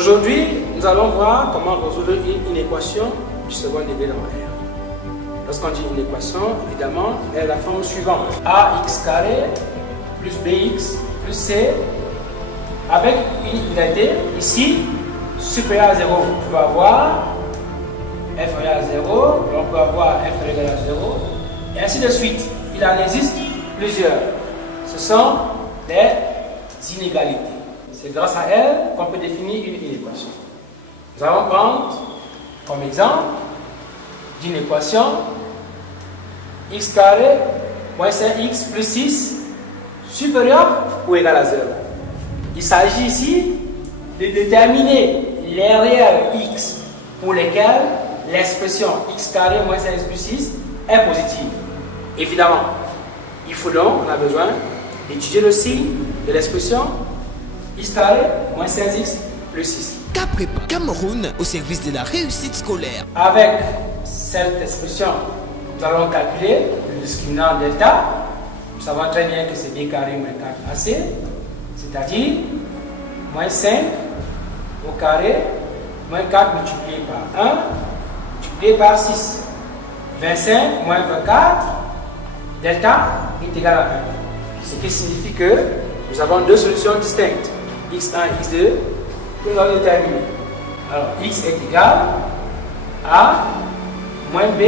Aujourd'hui, nous allons voir comment résoudre une équation du second degré dans R. Lorsqu'on dit une équation, évidemment, elle a la forme suivante. AX carré plus BX plus C avec une égalité ici supérieure à 0. On peut avoir F égale à 0, on peut avoir F égale à 0, et ainsi de suite. Il en existe plusieurs. Ce sont des inégalités. C'est grâce à elles qu'on peut définir une équation. Nous allons prendre comme exemple d'une équation x carré moins 5x plus 6 supérieur ou égal à 0. Il s'agit ici de déterminer les réels x pour lesquels l'expression x carré moins 5x plus 6 est positive. Évidemment, on a besoin d'étudier le signe de l'expression x carré moins 16x plus 6. Caprépa Cameroun au service de la réussite scolaire. Avec cette expression, nous allons calculer le discriminant delta. Nous savons très bien que c'est b carré moins 4ac, c'est-à-dire moins 5 au carré moins 4 multiplié par 1 multiplié par 6. 25 moins 24, delta est égal à 1. Ce qui signifie que nous avons deux solutions distinctes, x1 et x2, que nous allons déterminer. Alors, x est égal à moins b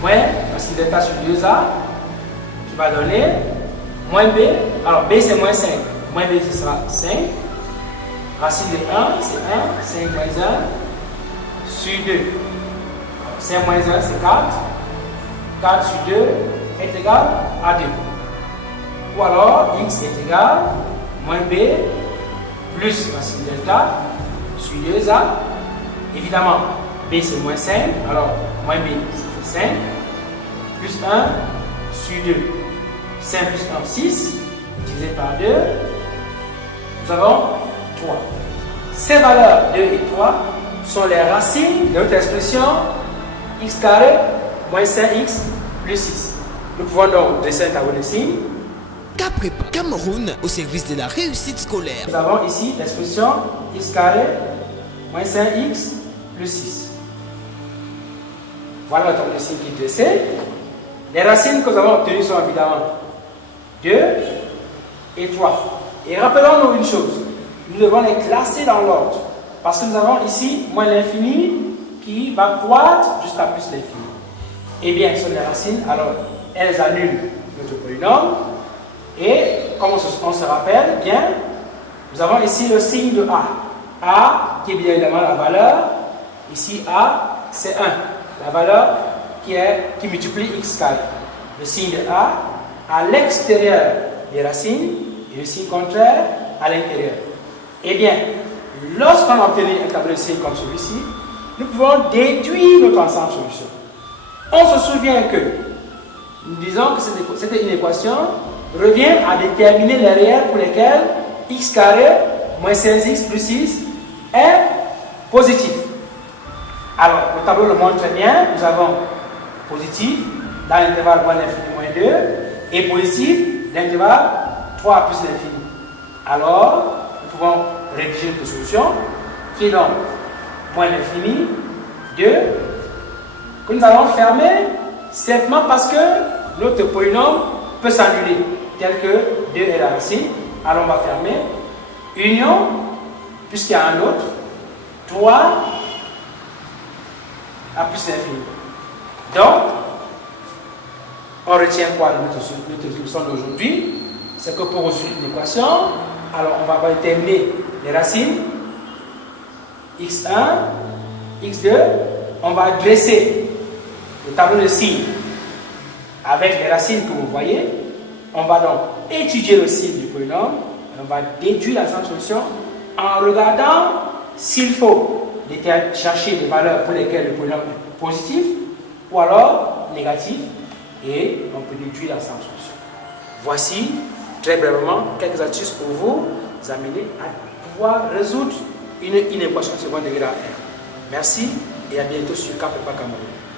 moins racine delta sur 2a qui va donner moins b. Alors, b c'est moins 5. Moins b ce sera 5. Racine de 1 c'est 1. 5 moins 1 sur 2. 5 moins 1 c'est 4. 4 sur 2 est égal à 2. Ou alors, x est égal à moins b plus racine delta sur 2a. Évidemment, b c'est moins 5. Alors, moins b ça fait 5. Plus 1 sur 2. 5 plus 1, 6. Divisé par 2. Nous avons 3. Ces valeurs 2 et 3 sont les racines de notre expression x carré moins 5x plus 6. Nous pouvons donc dresser un tableau de signes. Caprépa Cameroun au service de la réussite scolaire. Nous avons ici l'expression x carré moins 5x plus 6. Voilà le tableau de signes qui est dressé. Les racines que nous avons obtenues sont évidemment 2 et 3. Et rappelons-nous une chose, nous devons les classer dans l'ordre. Parce que nous avons ici moins l'infini qui va croître jusqu'à plus l'infini. Eh bien, ce sont les racines, alors elles annulent notre polynôme. Et comme on se rappelle bien, nous avons ici le signe de A. A qui est bien évidemment la valeur. Ici A c'est 1. La valeur qui multiplie x carré. Le signe de A à l'extérieur des racines et le signe contraire à l'intérieur. Eh bien, lorsqu'on a obtenu un tableau de signes comme celui-ci, nous pouvons déduire notre ensemble de solutions. On se souvient que nous disons que cette équation revient à déterminer les réels pour lesquels x carré moins 16x plus 6 est positif. Alors, le tableau le montre très bien. Nous avons positif dans l'intervalle moins l'infini moins 2 et positif dans l'intervalle 3 plus l'infini. Alors, nous pouvons rédiger notre solution qui est donc moins l'infini 2 que nous allons fermer simplement parce que notre polynôme peut s'annuler tel que 2 est la racine. Alors, on va fermer union puisqu'il y a un autre 3 à plus l'infini. Donc, on retient quoi de notre solution d'aujourd'hui? C'est que pour résoudre une équation, alors on va déterminer les racines x1, x2. On va dresser le tableau de signes avec les racines que vous voyez. On va donc étudier le signe du polynôme. On va déduire la solution en regardant s'il faut chercher des valeurs pour lesquelles le polynôme est positif ou alors négatif, et on peut déduire la solution. Voici très brièvement quelques astuces pour vous amener à pouvoir résoudre une équation de second degré en R. Merci et à bientôt sur Caprépa Cameroun.